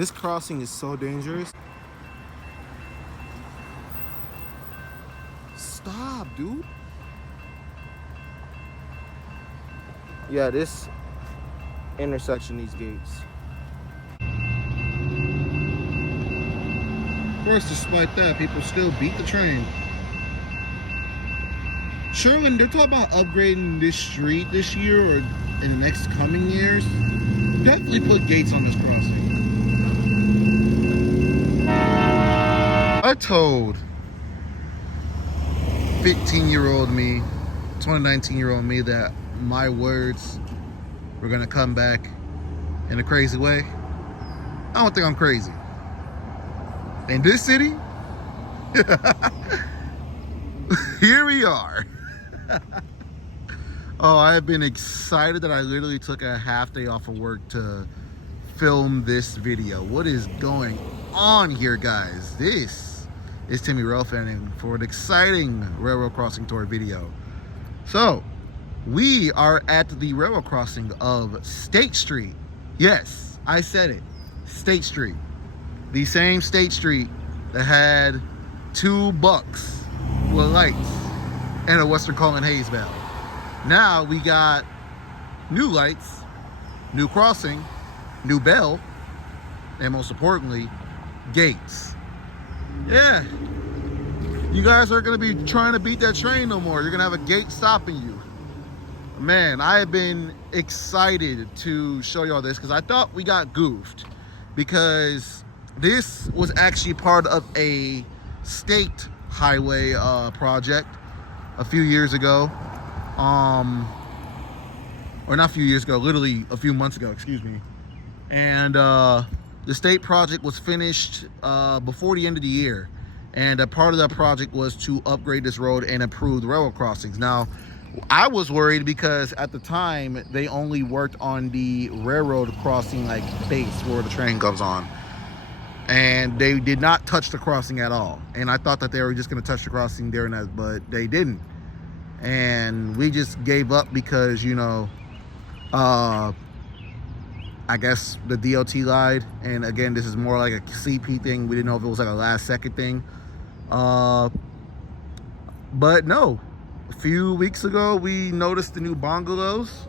This crossing is so dangerous. Stop, dude. Yeah, this intersection needs gates. Of course, despite that, people still beat the train. Shirland, they're talking about upgrading this street this year or in the next coming years. Definitely put gates on this crossing. I told 15-year-old me, 19-year-old me that my words were gonna come back in a crazy way. I don't think I'm crazy. In this city, here we are. Oh, I've been excited that I literally took a half day off of work to film this video. What is going on here, guys? This is Timmy Railfanning for an exciting railroad crossing tour video. So, we are at the railroad crossing of State Street. Yes, I said it. State Street. The same State Street that had 2 bucks with lights and a Western Calling Hayes bell. Now we got new lights, new crossing, new bell, and most importantly, gates. Yeah, you guys aren't gonna be trying to beat that train no more. You're gonna have a gate stopping you. Man, I have been excited to show y'all this because I thought we got goofed, because this was actually part of a state highway project a few years ago. Or not a few years ago, literally a few months ago, excuse me. And the state project was finished before the end of the year. And a part of that project was to upgrade this road and improve the railroad crossings. Now, I was worried because at the time, they only worked on the railroad crossing like base where the train comes on. And they did not touch the crossing at all. And I thought that they were just gonna touch the crossing during that, but they didn't. And we just gave up because, you know, I guess the DOT lied. And again, this is more like a CP thing. We didn't know if it was like a last second thing. But no, a few weeks ago, we noticed the new bungalows.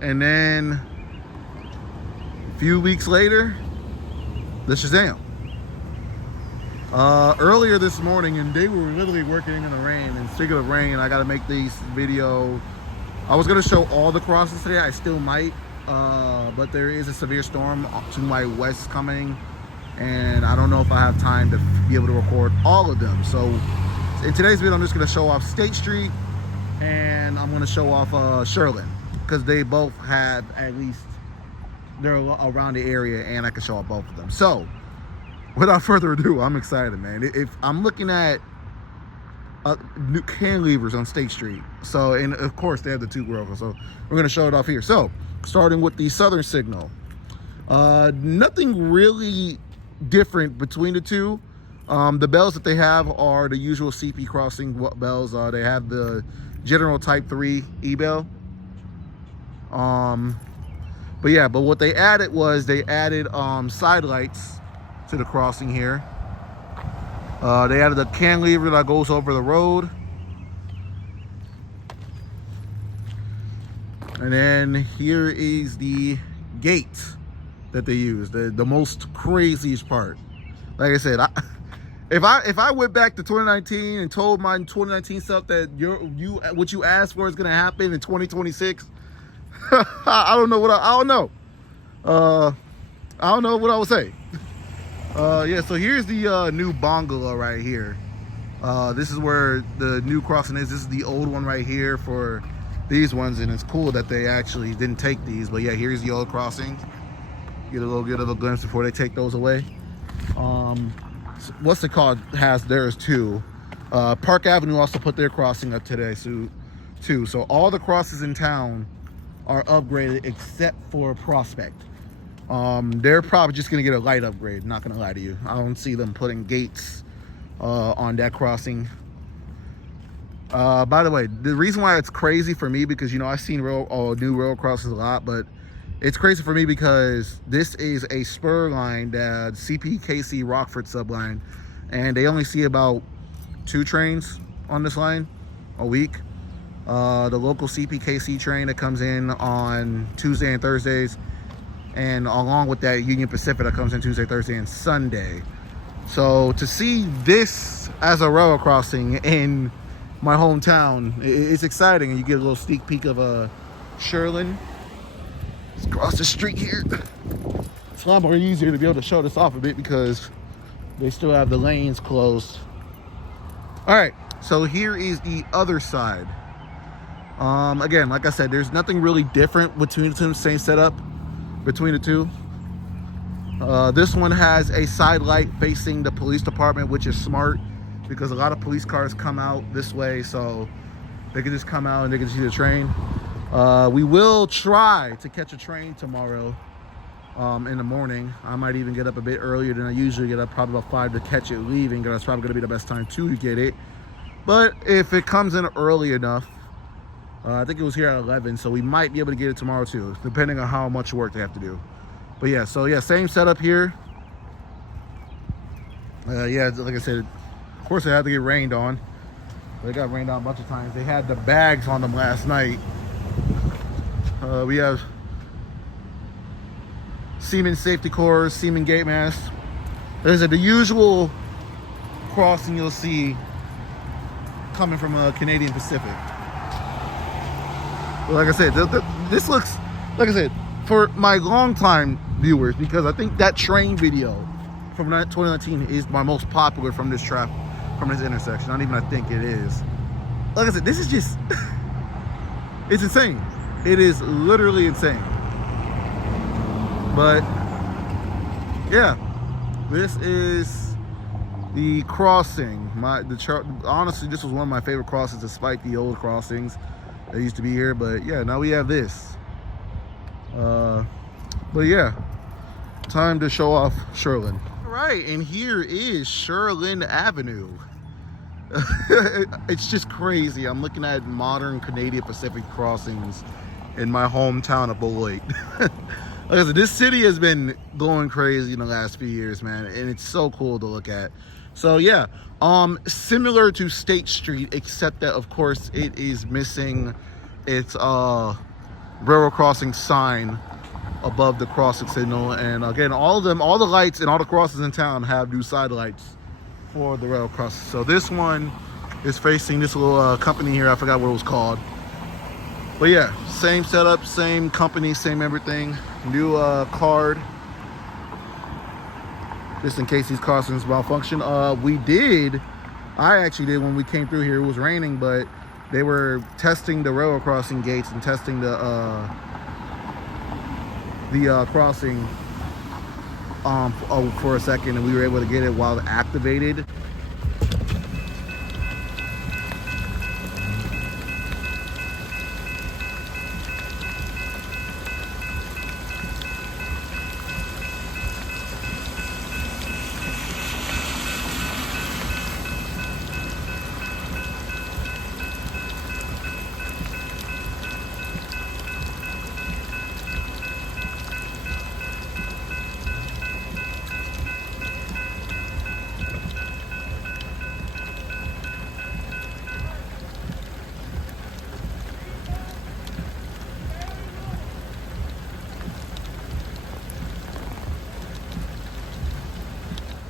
And then a few weeks later, the Shazam. Earlier this morning, and they were literally working in the rain. And speaking of rain, I gotta make this video. I was gonna show all the crossings today. I still might, but there is a severe storm to my west coming, and I don't know if I have time to be able to record all of them. So in today's video, I'm just gonna show off State Street, and I'm gonna show off Shirland, because they both have at least, they're around the area, and I can show off both of them. So without further ado, I'm excited, man. If I'm looking at new cantilevers on State Street. So, and of course they have the 2 railroads. So we're gonna show it off here. So starting with the southern signal, nothing really different between the 2. The bells that they have are the usual CP crossing bells. They have the general type 3 e-bell. But yeah, but what they added was they added side lights to the crossing here. They added a cantilever that goes over the road. And then here is the gate that they use, the most craziest part. Like I said, if I went back to 2019 and told my 2019 self that what you asked for is gonna happen in 2026, I don't know what I don't know. I don't know what I would say. Yeah, so here's the new bungalow right here. This is where the new crossing is. This is the old one right here for these ones, and it's cool that they actually didn't take these. But yeah, here's the old crossing. Get a little glimpse before they take those away. What's it called has theirs too. Park Avenue also put their crossing up today too. So all the crosses in town are upgraded except for Prospect. They're probably just gonna get a light upgrade, not gonna lie to you. I don't see them putting gates on that crossing. By the way, the reason why it's crazy for me, because you know I've seen new rail crossings a lot, but It's crazy for me because this is a spur line, the CPKC Rockford subline, and they only see about 2 trains on this line a week. The local CPKC train that comes in on Tuesday and Thursdays, and along with that Union Pacific that comes in Tuesday, Thursday, and Sunday. So to see this as a railroad crossing in my hometown, it's exciting, and you get a little sneak peek of Shirland. Let's cross the street here. It's a lot more easier to be able to show this off a bit because they still have the lanes closed. All right, so here is the other side. Again, like I said, there's nothing really different between the two, same setup between the two. This one has a side light facing the police department, which is smart because a lot of police cars come out this way, so they can just come out and they can see the train. We will try to catch a train tomorrow in the morning. I might even get up a bit earlier than I usually get up, probably about 5 to catch it leaving, because that's probably going to be the best time to get it. But if it comes in early enough, I think it was here at 11, so we might be able to get it tomorrow too, depending on how much work they have to do. But yeah, so yeah, same setup here. Yeah, like I said, of course they had to get rained on. They got rained on a bunch of times. They had the bags on them last night. We have Seaman safety cores, Seaman gate masts. There's the usual crossing you'll see coming from a Canadian Pacific. But like I said, this looks, like I said, for my longtime viewers, because I think that train video from 2019 is my most popular from this intersection. Not even I think it is. Like I said, this is just, it's insane. It is literally insane. But yeah, this is the crossing. Honestly, this was one of my favorite crossings, despite the old crossings that used to be here. But yeah, now we have this. But yeah, time to show off Shirland. All right, and here is Shirland Avenue. It's just crazy. I'm looking at modern Canadian Pacific crossings in my hometown of Beloit. Like I said, this city has been going crazy in the last few years, man, and it's so cool to look at. So yeah, similar to State Street, except that of course it is missing its railroad crossing sign above the crossing signal. And again, all the lights and all the crosses in town have new side lights for the railroad crossing. So this one is facing this little company here. I forgot what it was called. But yeah, same setup, same company, same everything. New card, just in case these crossings malfunction. I actually did when we came through here. It was raining, but they were testing the railroad crossing gates and testing the crossing for a second, and we were able to get it while activated.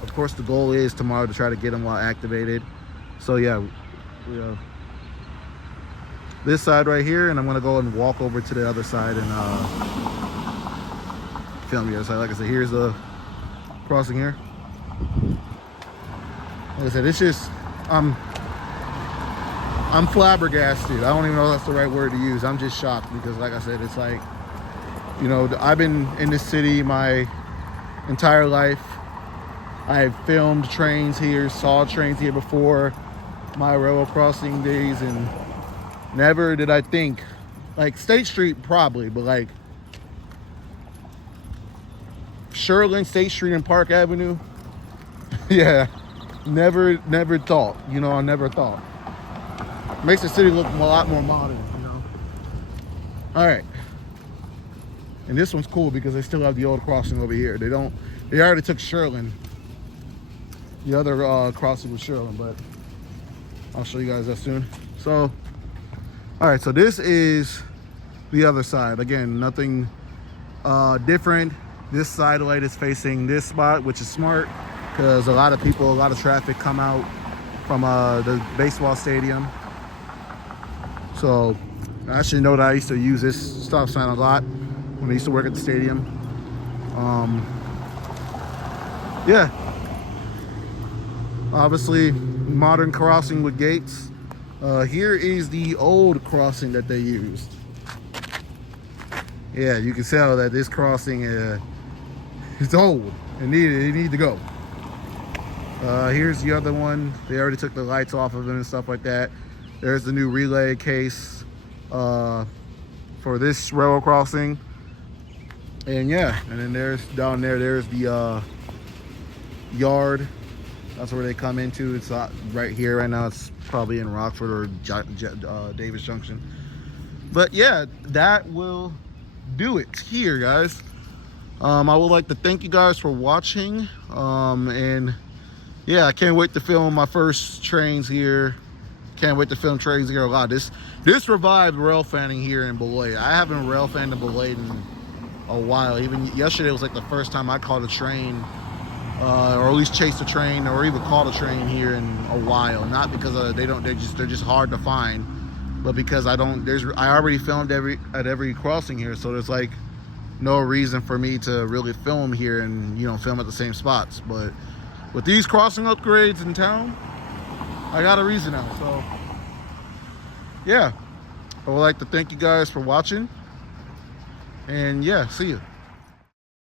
Of course, the goal is tomorrow to try to get them while activated. So yeah, we have this side right here, and I'm gonna go and walk over to the other side and film the other side. Like I said, here's the crossing here. Like I said, it's just I'm flabbergasted. I don't even know if that's the right word to use. I'm just shocked because, like I said, it's like, you know, I've been in this city my entire life. I've filmed trains here, saw trains here before my railroad crossing days, and never did I think, like State Street probably, but like Shirland, State Street, and Park Avenue, yeah, never thought, you know, I never thought. Makes the city look a lot more modern, you know. All right. And this one's cool because they still have the old crossing over here. They already took Shirland. The other crossing was Shirland, but I'll show you guys that soon. So, all right, so this is the other side. Again, nothing different. This side light is facing this spot, which is smart because a lot of people, a lot of traffic come out from the baseball stadium. So I actually know that I used to use this stop sign a lot when I used to work at the stadium. Yeah, obviously modern crossing with gates. Here is the old crossing that they used. Yeah, you can tell that this crossing is old and it need to go. Here's the other one. They already took the lights off of it and stuff like that. There's the new relay case for this railroad crossing. And yeah, and then there's down there's the yard. That's where they come into. It's right here right now. It's probably in Rockford or Davis Junction. But yeah, that will do it here, guys. I would like to thank you guys for watching. And yeah, I can't wait to film my first trains here. Can't wait to film trains here a lot. This revived rail fanning here in Beloit. I haven't rail fanned in Beloit in a while. Even yesterday was like the first time I caught a train, or at least chased a train, or even caught a train here in a while. Not because they're just hard to find, but because I already filmed at every crossing here, so there's like no reason for me to really film here and film at the same spots. But with these crossing upgrades in town, I got a reason now. So yeah, I would like to thank you guys for watching, and yeah, see you.